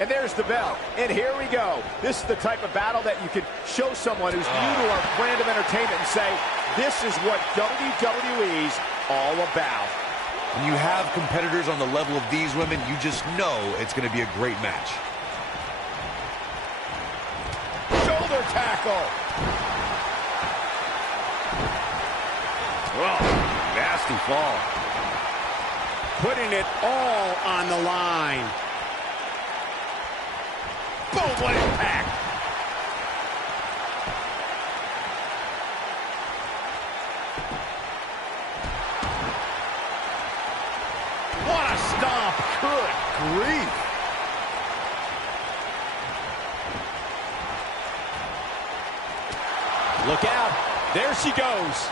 And there's the bell. And here we go. This is the type of battle that you can show someone who's new to our brand of entertainment and say, this is what WWE's all about. When you have competitors on the level of these women, you just know it's going to be a great match. Shoulder tackle. Oh, nasty fall. Putting it all on the line. Boom, what impact. What a stomp. Good grief. Look out. There she goes.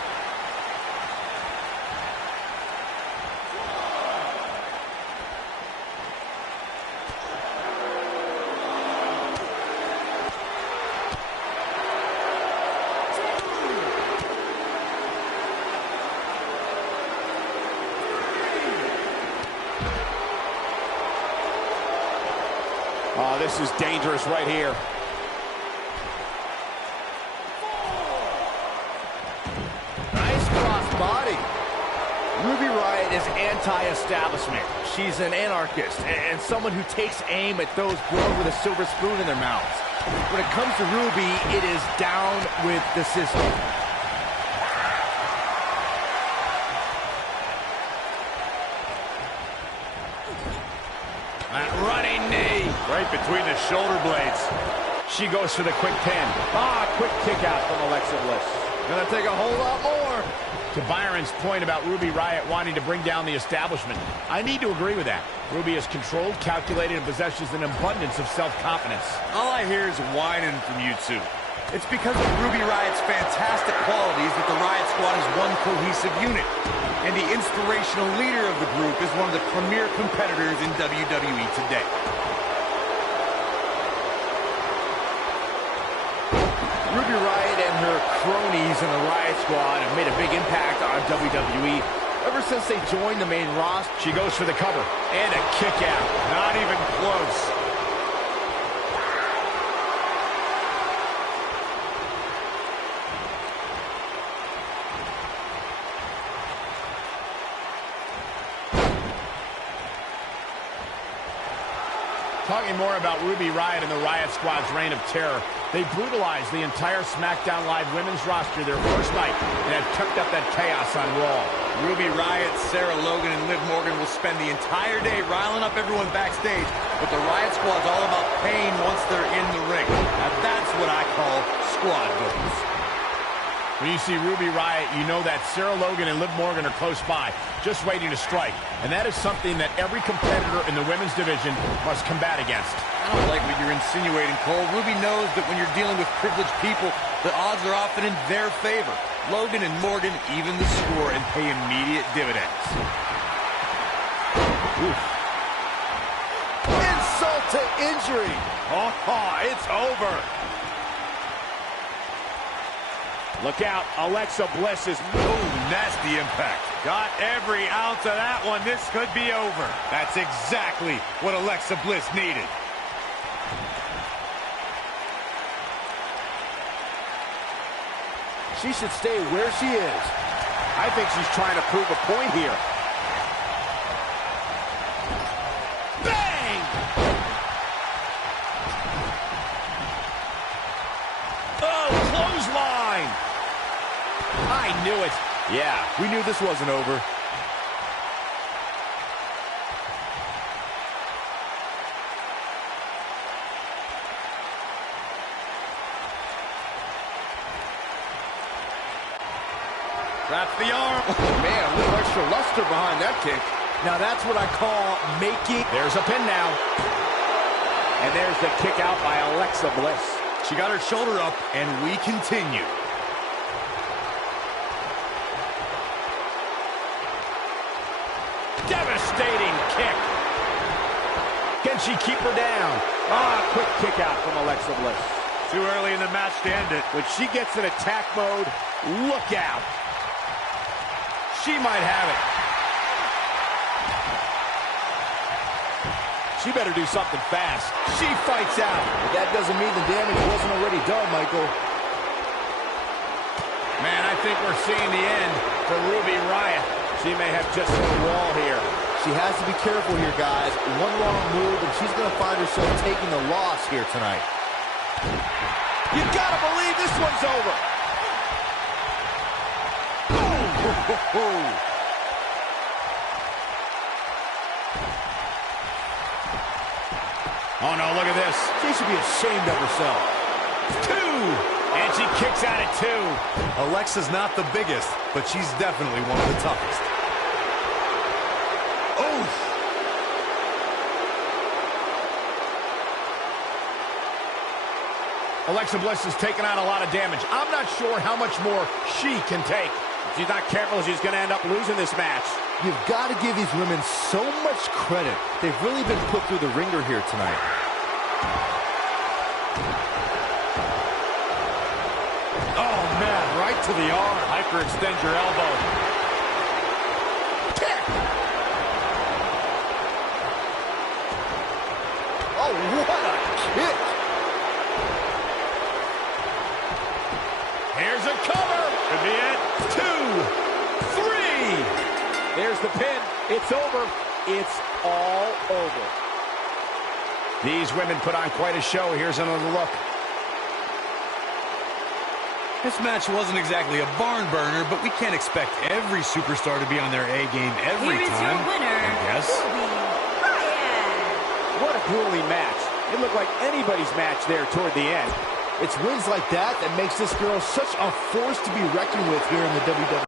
Oh, this is dangerous right here. Nice crossbody. Ruby Riott is anti-establishment. She's an anarchist and someone who takes aim at those born with a silver spoon in their mouths. When it comes to Ruby, it is down with the system. That running knee. Right between the shoulder blades. She goes for the quick pin. Quick kick out from Alexa Bliss. Gonna take a whole lot more. To Byron's point about Ruby Riott wanting to bring down the establishment, I need to agree with that. Ruby is controlled, calculated, and possesses an abundance of self-confidence. All I hear is whining from you two. It's because of Ruby Riott's fantastic qualities that the Riott Squad is one cohesive unit. And the inspirational leader of the group is one of the premier competitors in WWE today. Ruby Riott and her cronies in the Riott Squad have made a big impact on WWE ever since they joined the main roster. She goes for the cover. And a kick out. Not even close. Talking more about Ruby Riott and the Riott Squad's reign of terror, they brutalized the entire SmackDown Live women's roster their first night and have kept up that chaos on Raw. Ruby Riott, Sarah Logan, and Liv Morgan will spend the entire day riling up everyone backstage, but the Riott Squad's all about pain once they're in the ring. Now that's what I call squad goals. When you see Ruby Riott, you know that Sarah Logan and Liv Morgan are close by, just waiting to strike. And that is something that every competitor in the women's division must combat against. I don't like what you're insinuating, Cole. Ruby knows that when you're dealing with privileged people, the odds are often in their favor. Logan and Morgan even the score and pay immediate dividends. Oof. Insult to injury. It's over. Look out, Alexa Bliss is... Nasty impact. Got every ounce of that one. This could be over. That's exactly what Alexa Bliss needed. She should stay where she is. I think she's trying to prove a point here. Bang! Oh, clothesline! I knew it. Yeah, we knew this wasn't over. Wraps the arm. Man, a little extra luster behind that kick. Now that's what I call making. There's a pin now. And there's the kick out by Alexa Bliss. She got her shoulder up, and we continue. Devastating kick. Can she keep her down? Quick kick out from Alexa Bliss. Too early in the match to end it. When she gets in attack mode, look out. She might have it. She better do something fast. She fights out. But that doesn't mean the damage wasn't already done, Michael. Man, I think we're seeing the end for Ruby Riott. She may have just hit a wall here. She has to be careful here, guys. One wrong move, and she's going to find herself taking the loss here tonight. You got to believe this one's over. Oh, no, look at this. She should be ashamed of herself. 2, and she kicks out at 2. Alexa's not the biggest, but she's definitely one of the toughest. Oof! Alexa Bliss has taken out a lot of damage. I'm not sure how much more she can take. If she's not careful, she's going to end up losing this match. You've got to give these women so much credit. They've really been put through the ringer here tonight. Oh, man, right to the arm. Hyperextend your elbow. Kick! Oh, what a kick! Here's a cover. Could be it. 2, 3. There's the pin. It's over. It's all over. These women put on quite a show. Here's another look. This match wasn't exactly a barn burner, but we can't expect every superstar to be on their A game every Here is time. your winner, I guess. Ruby Riott. What a grueling match. It looked like anybody's match there toward the end. It's wins like that that makes this girl such a force to be reckoned with here in the WWE.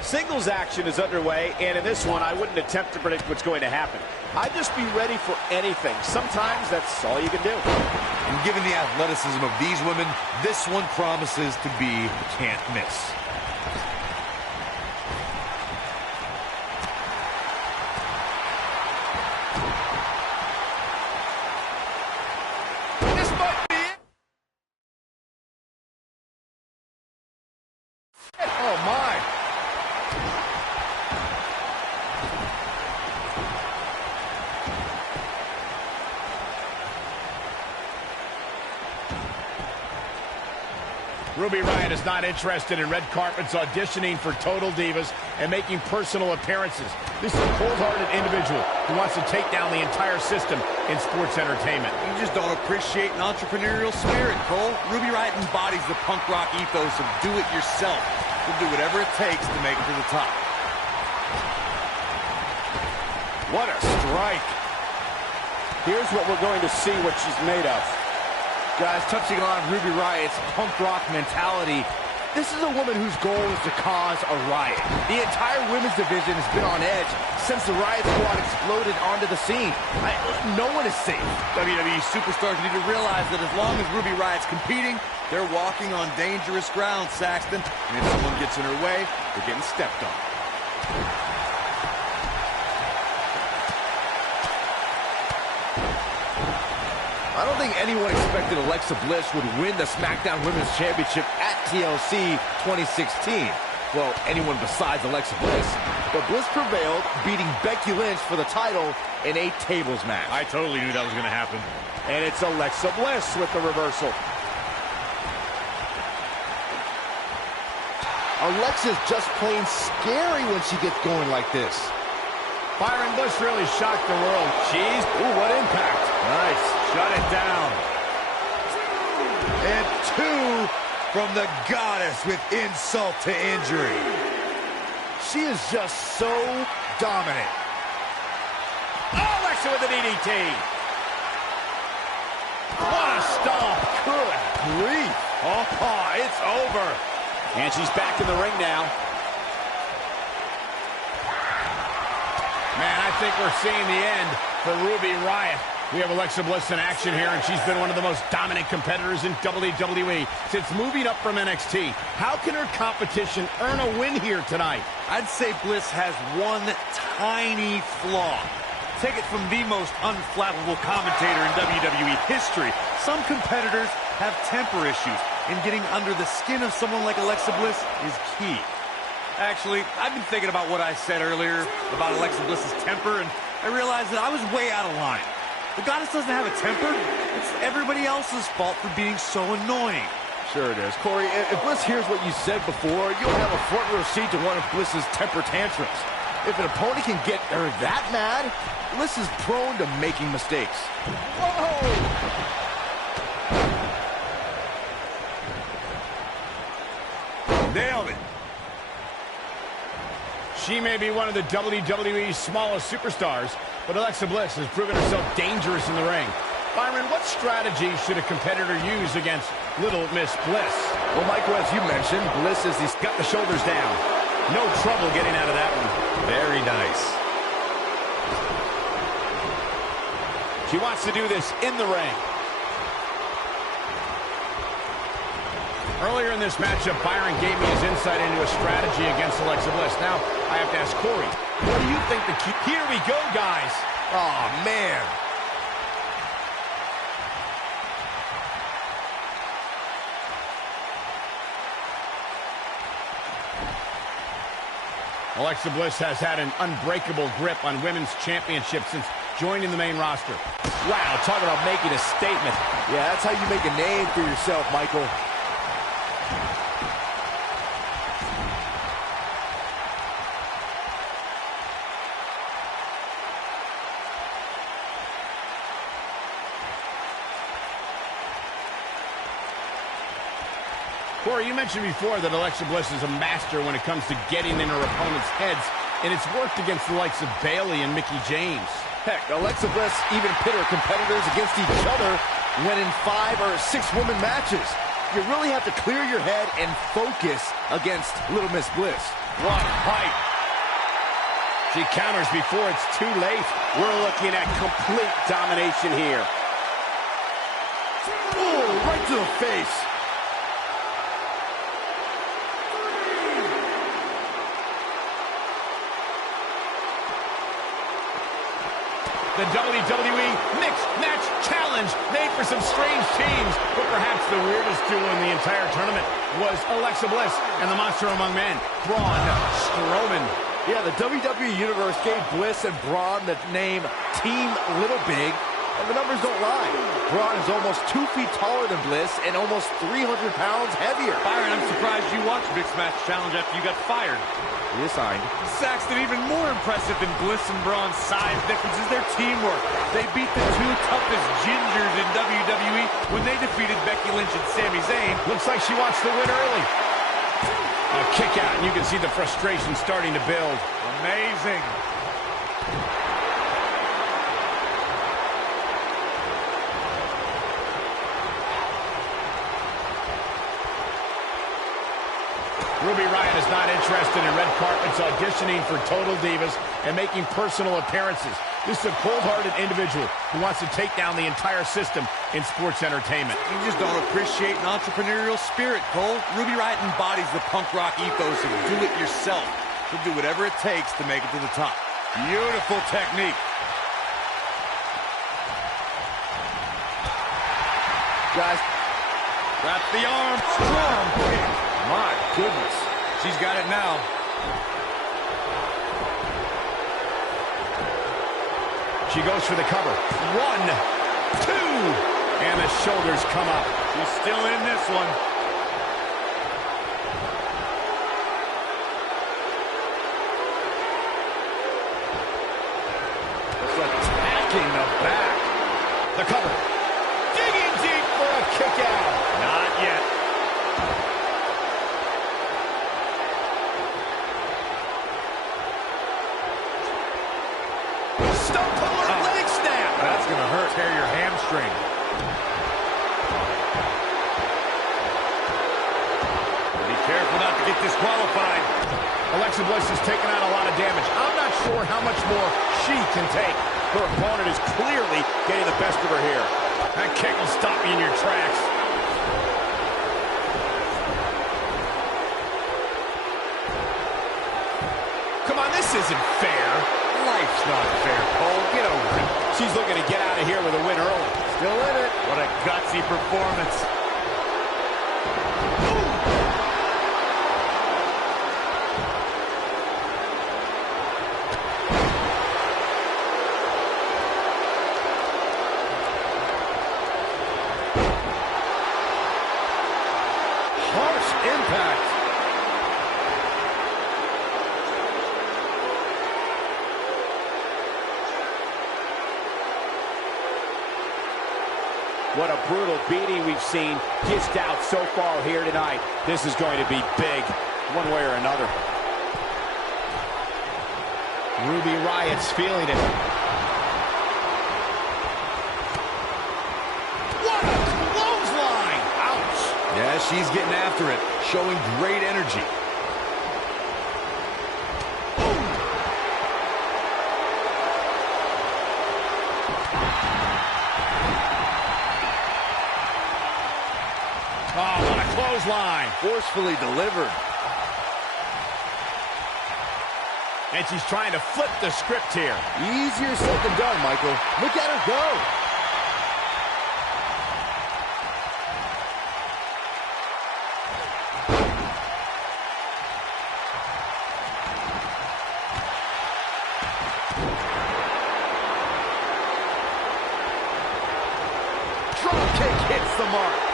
Singles action is underway, and in this one, I wouldn't attempt to predict what's going to happen. I'd just be ready for anything. Sometimes that's all you can do. And given the athleticism of these women, this one promises to be can't miss. This might be it. Oh, my. Ruby Riott is not interested in red carpets, auditioning for Total Divas, and making personal appearances. This is a cold-hearted individual who wants to take down the entire system in sports entertainment. You just don't appreciate an entrepreneurial spirit, Cole. Ruby Riott embodies the punk rock ethos of do it yourself. She'll do whatever it takes to make it to the top. What a strike. Here's what we're going to see what she's made of. Guys, touching on Ruby Riott's punk rock mentality, this is a woman whose goal is to cause a riot. The entire women's division has been on edge since the Riot Squad exploded onto the scene. No one is safe. WWE superstars need to realize that as long as Ruby Riott's competing, they're walking on dangerous ground, Saxton. And if someone gets in her way, they're getting stepped on. I don't think anyone expected Alexa Bliss would win the SmackDown Women's Championship at TLC 2016. Well, anyone besides Alexa Bliss. But Bliss prevailed, beating Becky Lynch for the title in a tables match. I totally knew that was going to happen. And it's Alexa Bliss with the reversal. Alexa's just plain scary when she gets going like this. Byron Bliss really shocked the world. Ooh, what impact. Nice. Shut it down. And 2 from the goddess with insult to injury. She is just so dominant. Oh, Alexa with an DDT. What a stomp. Good grief. Oh, it's over. And she's back in the ring now. Man, I think we're seeing the end for Ruby Riott. We have Alexa Bliss in action here, and she's been one of the most dominant competitors in WWE since moving up from NXT. How can her competition earn a win here tonight? I'd say Bliss has one tiny flaw. Take it from the most unflappable commentator in WWE history. Some competitors have temper issues, and getting under the skin of someone like Alexa Bliss is key. Actually, I've been thinking about what I said earlier about Alexa Bliss's temper, and I realized that I was way out of line. The goddess doesn't have a temper. It's everybody else's fault for being so annoying. Sure it is. Corey, if Bliss hears what you said before, you'll have a front row seat to one of Bliss's temper tantrums. If an opponent can get her that mad, Bliss is prone to making mistakes. Whoa! Nailed it. She may be one of the WWE's smallest superstars, but Alexa Bliss has proven herself dangerous in the ring. Byron, what strategy should a competitor use against Little Miss Bliss? Well, Michael, as you mentioned, Bliss has got the shoulders down. No trouble getting out of that one. Very nice. She wants to do this in the ring. Earlier in this matchup, Byron gave me his insight into a strategy against Alexa Bliss. Now, I have to ask Corey, what do you think the key... Here we go, guys. Oh, man. Alexa Bliss has had an unbreakable grip on women's championships since joining the main roster. Wow, talk about making a statement. Yeah, that's how you make a name for yourself, Michael. Corey, you mentioned before that Alexa Bliss is a master when it comes to getting in her opponent's heads, and it's worked against the likes of Bayley and Mickie James. Heck, Alexa Bliss even pit her competitors against each other when in 5 or 6 woman matches. You really have to clear your head and focus against Little Miss Bliss. What height! She counters before it's too late. We're looking at complete domination here. Oh, right to the face. The WWE Mixed Match Challenge made for some strange teams, but perhaps the weirdest duel in the entire tournament was Alexa Bliss and the monster among men, Braun Strowman. Yeah, the WWE Universe gave Bliss and Braun the name Team Little Big, and the numbers don't lie. Braun is almost 2 feet taller than Bliss and almost 300 pounds heavier. Byron, I'm surprised you watched Mixed Match Challenge after you got fired. Reassigned. Saxton, even more impressive than Bliss and Braun's size difference is their teamwork. They beat the 2 toughest gingers in WWE when they defeated Becky Lynch and Sami Zayn. Looks like she wants to win early. A kick out, and you can see the frustration starting to build. Amazing. Ruby Riott is not interested in red carpets, auditioning for Total Divas and making personal appearances. This is a cold-hearted individual who wants to take down the entire system in sports entertainment. You just don't appreciate an entrepreneurial spirit, Cole. Ruby Riott embodies the punk rock ethos of do it yourself. She'll do whatever it takes to make it to the top. Beautiful technique. Guys, Got the arm. Strong kick. my goodness. She's got it now. She goes for the cover. 1, 2, and the shoulders come up. She's still in this one. Just attacking the back. The cover. Digging deep for a kick out. Not yet. Stump puller, leg snap. That's going to hurt. Tear your hamstring. Be careful not to get disqualified. Alexa Bliss has taken out a lot of damage. I'm not sure how much more she can take. Her opponent is clearly getting the best of her here. That kick will stop you in your tracks. Come on, this isn't fair. Life's not fair, Cole. Get over it. She's looking to get out of here with a win early. Still in it. What a gutsy performance. What a brutal beating we've seen dished out so far here tonight. This is going to be big, one way or another. Ruby Riot's feeling it. What a clothesline! Ouch! Yeah, she's getting after it, showing great energy. Oh, what a clothesline. Forcefully delivered. And she's trying to flip the script here. Easier said than done, Michael. Look at her go. Drop kick hits the mark.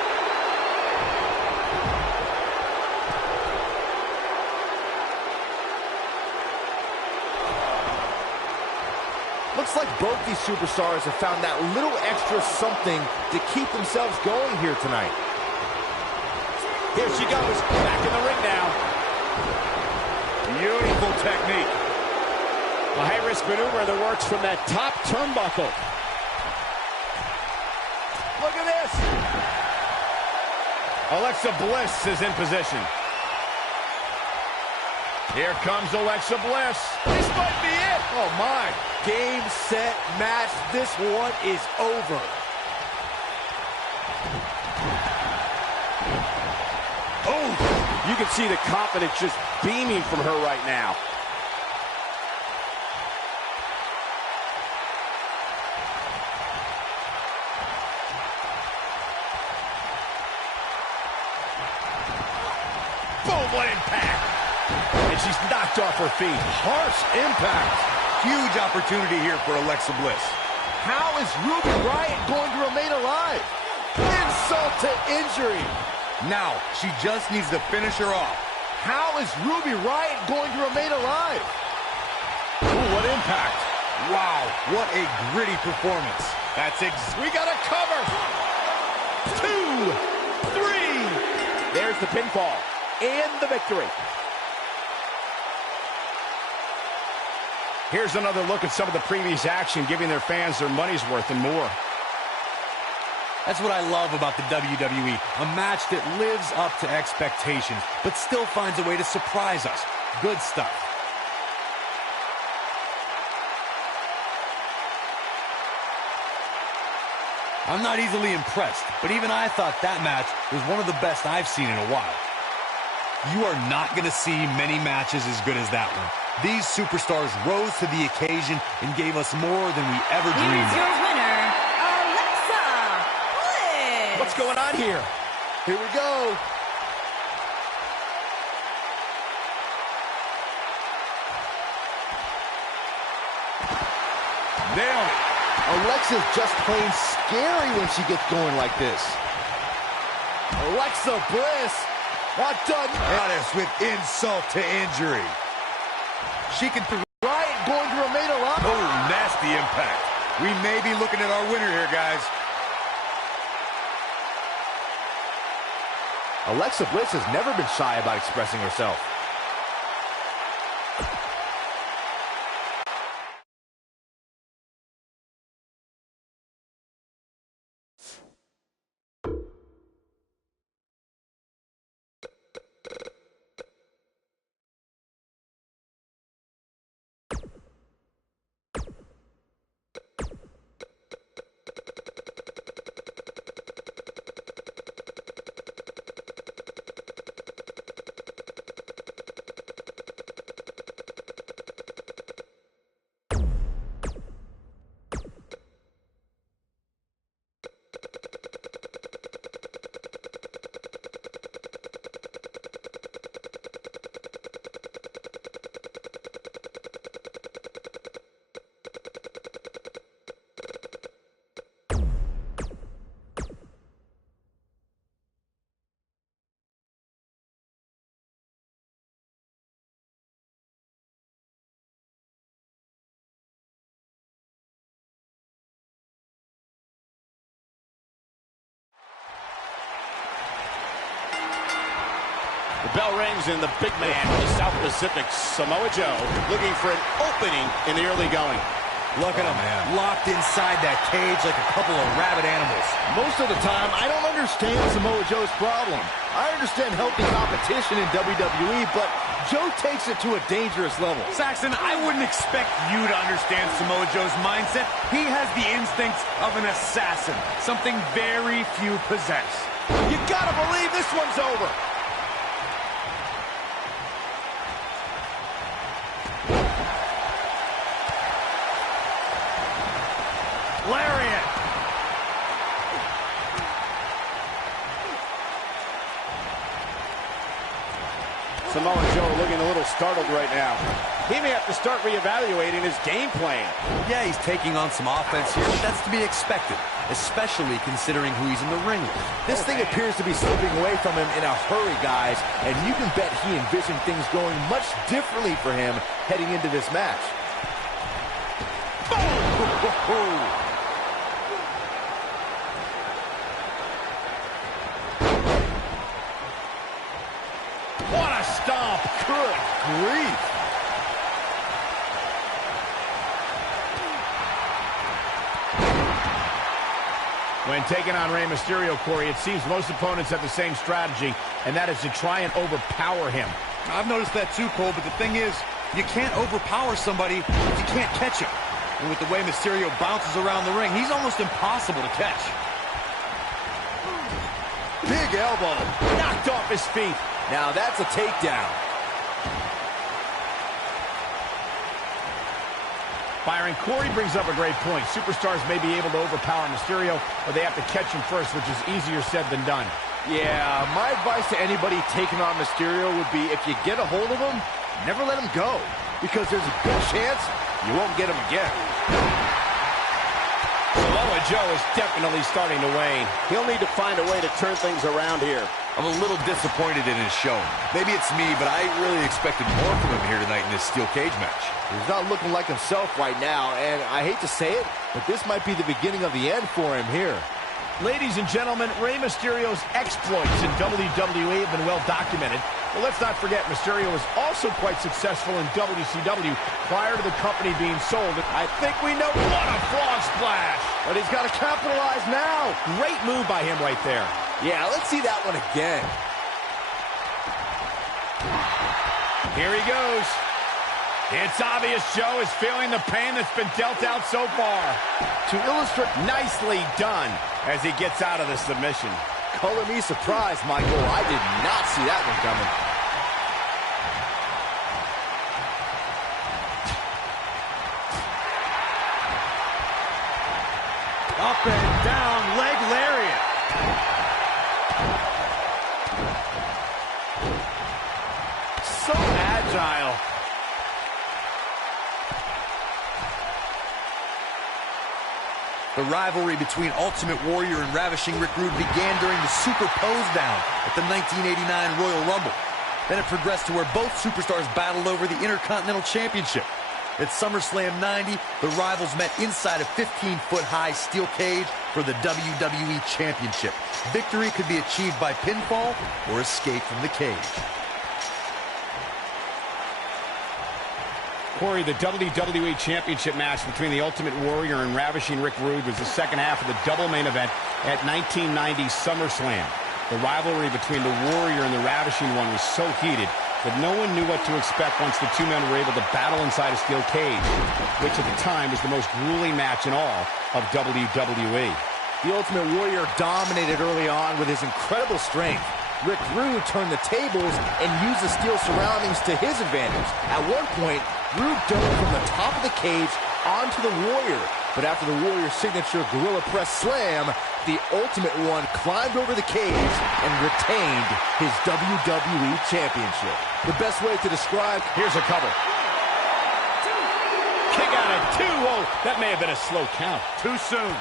Looks like both these superstars have found that little extra something to keep themselves going here tonight. Here she goes, back in the ring now. Beautiful technique. A high-risk maneuver that works from that top turnbuckle. Look at this. Alexa Bliss is in position. Here comes Alexa Bliss. This might be it. Oh, my. Game, set, match. This one is over. Oh, you can see the confidence just beaming from her right now. Boom, what impact. And she's knocked off her feet. Harsh impact. Huge opportunity here for Alexa Bliss. How is Ruby Riott going to remain alive? Insult to injury. Now, she just needs to finish her off. How is Ruby Riott going to remain alive? Ooh, what impact. Wow, what a gritty performance. We got a cover. 2, 3. There's the pinfall and the victory. Here's another look at some of the previous action, giving their fans their money's worth and more. That's what I love about the WWE. A match that lives up to expectations, but still finds a way to surprise us. Good stuff. I'm not easily impressed, but even I thought that match was one of the best I've seen in a while. You are not going to see many matches as good as that one. These superstars rose to the occasion and gave us more than we ever dreamed Here's your of. winner, Alexa Bliss. What's going on here? Here we go. Nailed it. Alexa's just plain scary when she gets going like this. Alexa Bliss. Not done. Goddess with insult to injury. She can Riott going to remain alive. Oh, nasty impact. We may be looking at our winner here, guys. Alexa Bliss has never been shy about expressing herself. bell rings, and the big man from the South Pacific, Samoa Joe, looking for an opening in the early going. Look at him, locked inside that cage like a couple of rabid animals. Most of the time, I don't understand Samoa Joe's problem. I understand healthy competition in WWE, but Joe takes it to a dangerous level. Saxton, I wouldn't expect you to understand Samoa Joe's mindset. He has the instincts of an assassin, something very few possess. You gotta believe this one's over. Lariat. Samoa Joe looking a little startled right now. He may have to start reevaluating his game plan. Yeah, he's taking on some offense here, but that's to be expected, especially considering who he's in the ring with. This thing appears to be slipping away from him in a hurry, guys, and you can bet he envisioned things going much differently for him heading into this match. Boom! What a stomp. Good grief. When taking on Rey Mysterio, Corey, it seems most opponents have the same strategy, and that is to try and overpower him. I've noticed that too, Cole, but the thing is, you can't overpower somebody if you can't catch him. And with the way Mysterio bounces around the ring, he's almost impossible to catch. Big elbow. Knocked off his feet. Now that's a takedown. Byron, Corey brings up a great point. Superstars may be able to overpower Mysterio, but they have to catch him first, which is easier said than done. Yeah, my advice to anybody taking on Mysterio would be if you get a hold of him, never let him go, because there's a good chance you won't get him again. Samoa Joe is definitely starting to wane. He'll need to find a way to turn things around here. I'm a little disappointed in his showing. Maybe it's me, but I really expected more from him here tonight in this steel cage match. He's not looking like himself right now, and I hate to say it, but this might be the beginning of the end for him here. Ladies and gentlemen, Rey Mysterio's exploits in WWE have been well documented. But let's not forget, Mysterio was also quite successful in WCW prior to the company being sold. I think we know what a frog splash. But he's got to capitalize now. Great move by him right there. Yeah, let's see that one again. Here he goes. It's obvious Joe is feeling the pain that's been dealt out so far. To illustrate, Nicely done as he gets out of the submission. color me surprised, Michael. I did not see that one coming. Up and down, leg lariat. So agile. The rivalry between Ultimate Warrior and Ravishing Rick Rude began during the Super Pose Down at the 1989 Royal Rumble. Then it progressed to where both superstars battled over the Intercontinental Championship. At SummerSlam 90, the rivals met inside a 15-foot-high steel cage for the WWE Championship. Victory could be achieved by pinfall or escape from the cage. Corey, the WWE Championship match between the Ultimate Warrior and Ravishing Rick Rude was the second half of the double main event at 1990 SummerSlam. The rivalry between the Warrior and the Ravishing One was so heated that no one knew what to expect once the two men were able to battle inside a steel cage, which at the time was the most grueling match in all of WWE. The Ultimate Warrior dominated early on with his incredible strength. Rick Rude turned the tables and used the steel surroundings to his advantage. At one point, Rude dove from the top of the cage onto the Warrior. But after the Warrior's signature Gorilla Press Slam, the Ultimate One climbed over the cage and retained his WWE Championship. The best way to describe... Here's a cover. Kick out at 2. Whoa, that may have been a slow count. Too soon.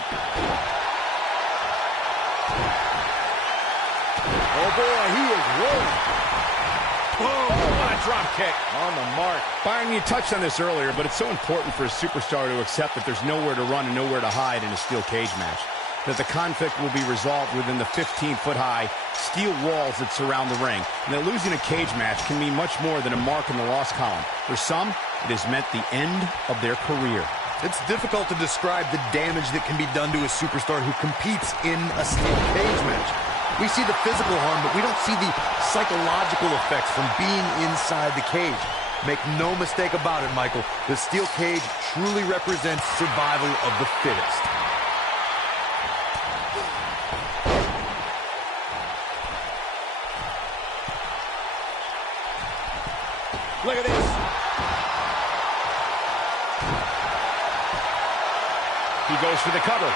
Oh boy, he is rolling. Boom, what a drop kick. On the mark. Byron, you touched on this earlier, but it's so important for a superstar to accept that there's nowhere to run and nowhere to hide in a steel cage match. that the conflict will be resolved within the 15-foot-high steel walls that surround the ring, and that losing a cage match can mean much more than a mark in the loss column. For some, it has meant the end of their career. It's difficult to describe the damage that can be done to a superstar who competes in a steel cage match. We see the physical harm, but we don't see the psychological effects from being inside the cage. Make no mistake about it, Michael. The steel cage truly represents survival of the fittest. Look at this. He goes for the cover.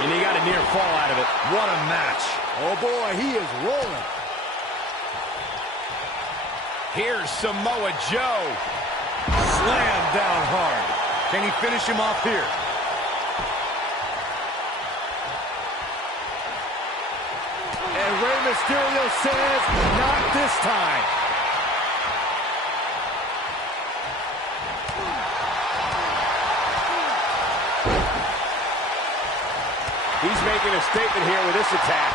And he got a near fall out of it. What a match. Oh, boy, he is rolling. Here's Samoa Joe. Slam down hard. Can he finish him off here? And Rey Mysterio says, not this time. He's making a statement here with this attack.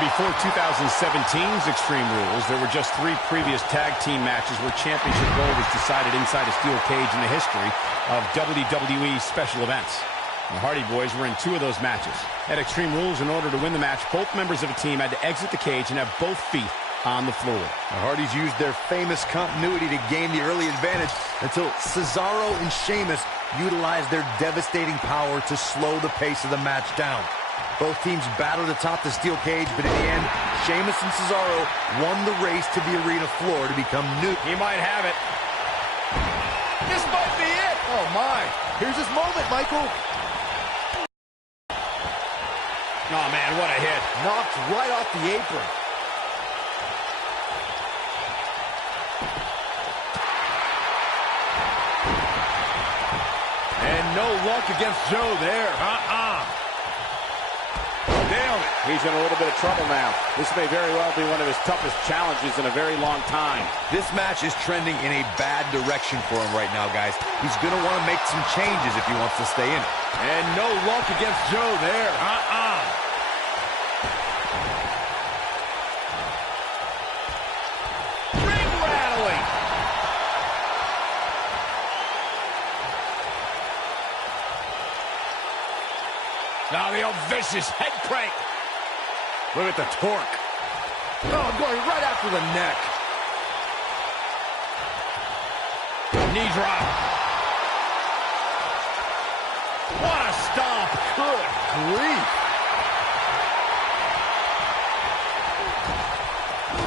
Before 2017's Extreme Rules, there were just 3 previous tag team matches where championship gold was decided inside a steel cage in the history of WWE special events. The Hardy Boys were in 2 of those matches. At Extreme Rules, in order to win the match, both members of a team had to exit the cage and have both feet on the floor. The Hardys used their famous continuity to gain the early advantage until Cesaro and Sheamus utilized their devastating power to slow the pace of the match down. Both teams battled atop the steel cage, but in the end, Sheamus and Cesaro won the race to the arena floor to become new. He might have it. This might be it. Oh, my. Here's his moment, Michael. Oh, man, what a hit. Knocked right off the apron. And no luck against Joe there. Nailed it. He's in a little bit of trouble now. This may very well be one of his toughest challenges in a very long time. This match is trending in a bad direction for him right now, guys. He's going to want to make some changes if he wants to stay in it. And no luck against Joe there. Ring rattling. Now the old vicious head crank. Look at the torque. Oh, going right after the neck. Knee drop. What a stomp. Good grief.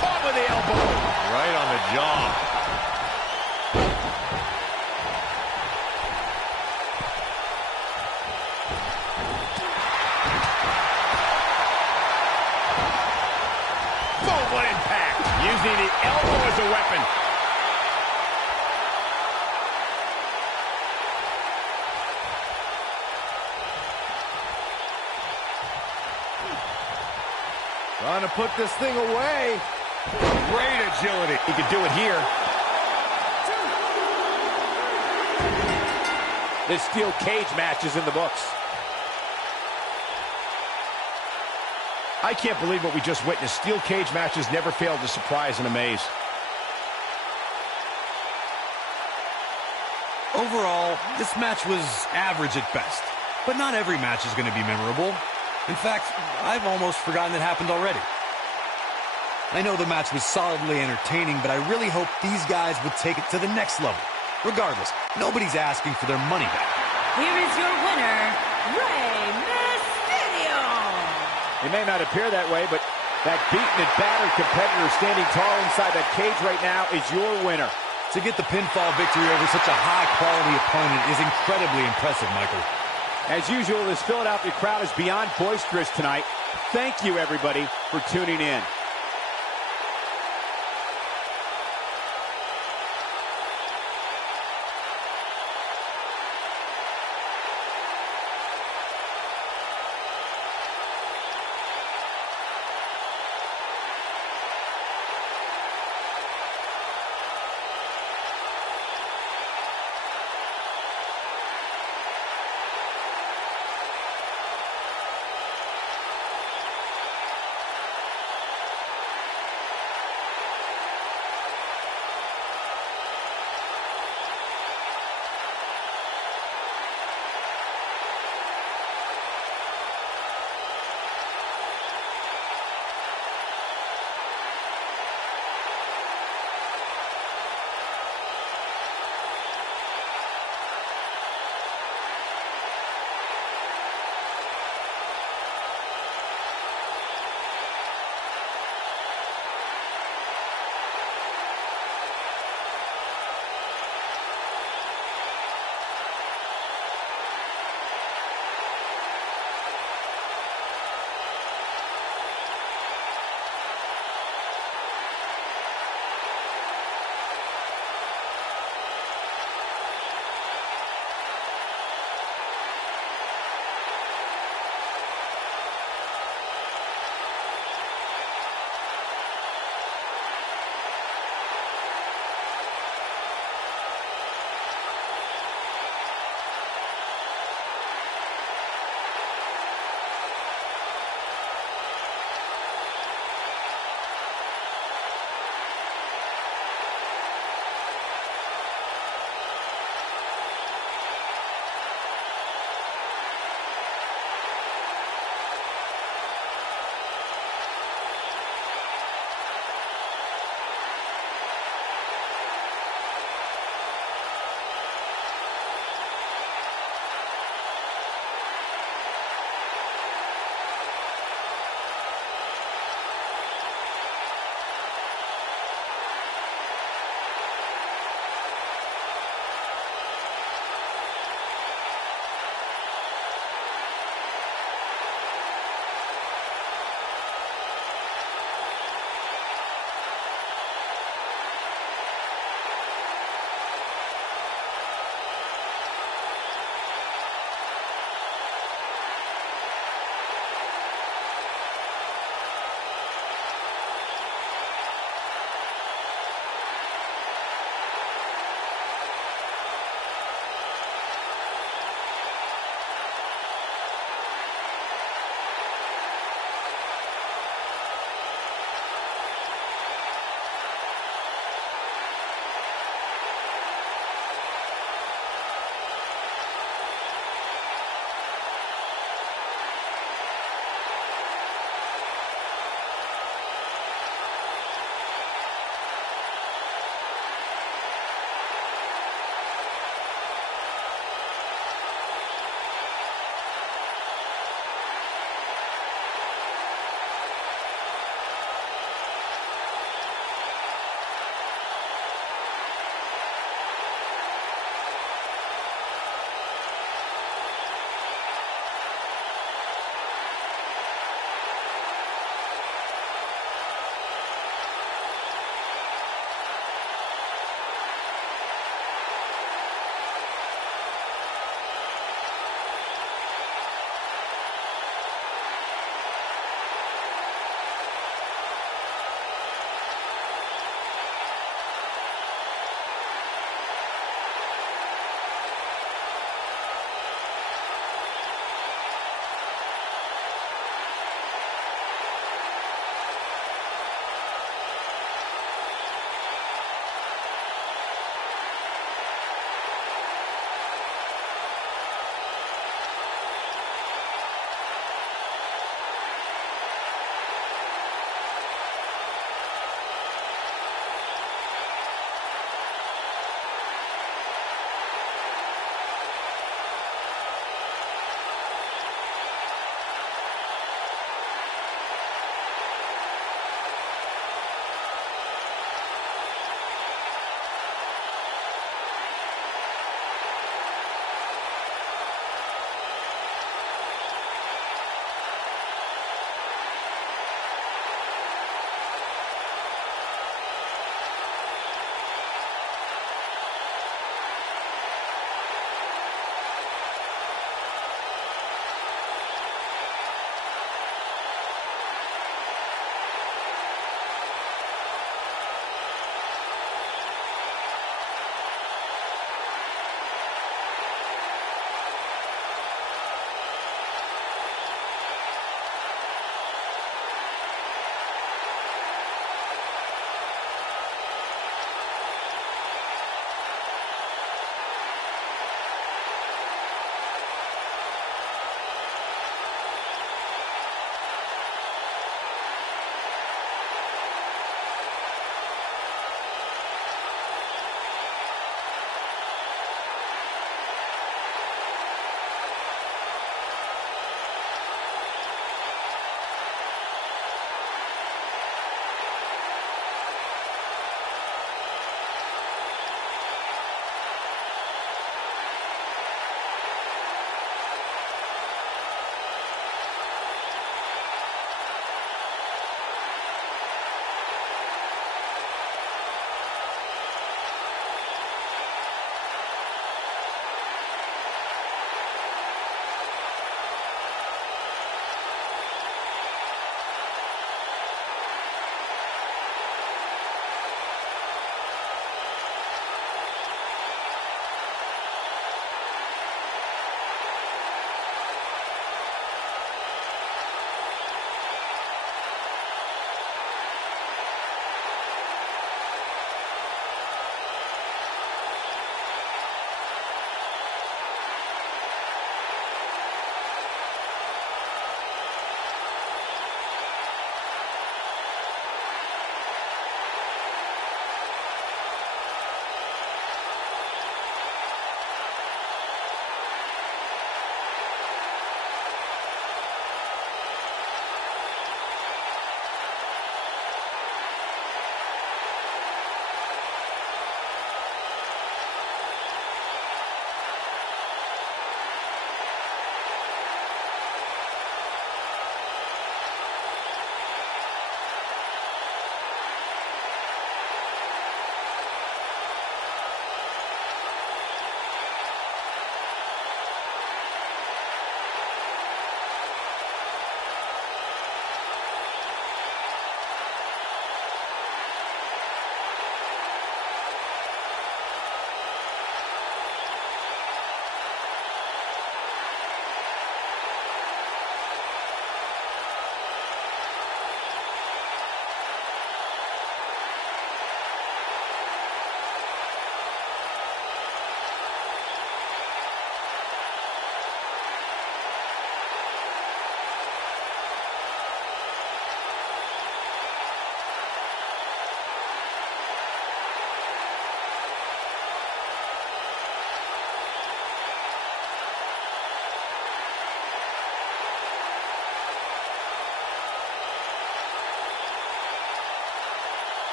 Caught with the elbow. Right on the jaw. Boom, what impact. Using the elbow as a weapon. Trying to put this thing away. Great agility. He could do it here. This steel cage match is in the books. I can't believe what we just witnessed. Steel cage matches never fail to surprise and amaze. Overall, this match was average at best. But not every match is going to be memorable. In fact, I've almost forgotten it happened already. I know the match was solidly entertaining, but I really hope these guys would take it to the next level. Regardless, nobody's asking for their money back. Here is your winner, Rey Mysterio. It may not appear that way, but that beaten and battered competitor standing tall inside that cage right now is your winner. To get the pinfall victory over such a high-quality opponent is incredibly impressive, Michael. As usual, this Philadelphia crowd is beyond boisterous tonight. Thank you, everybody, for tuning in.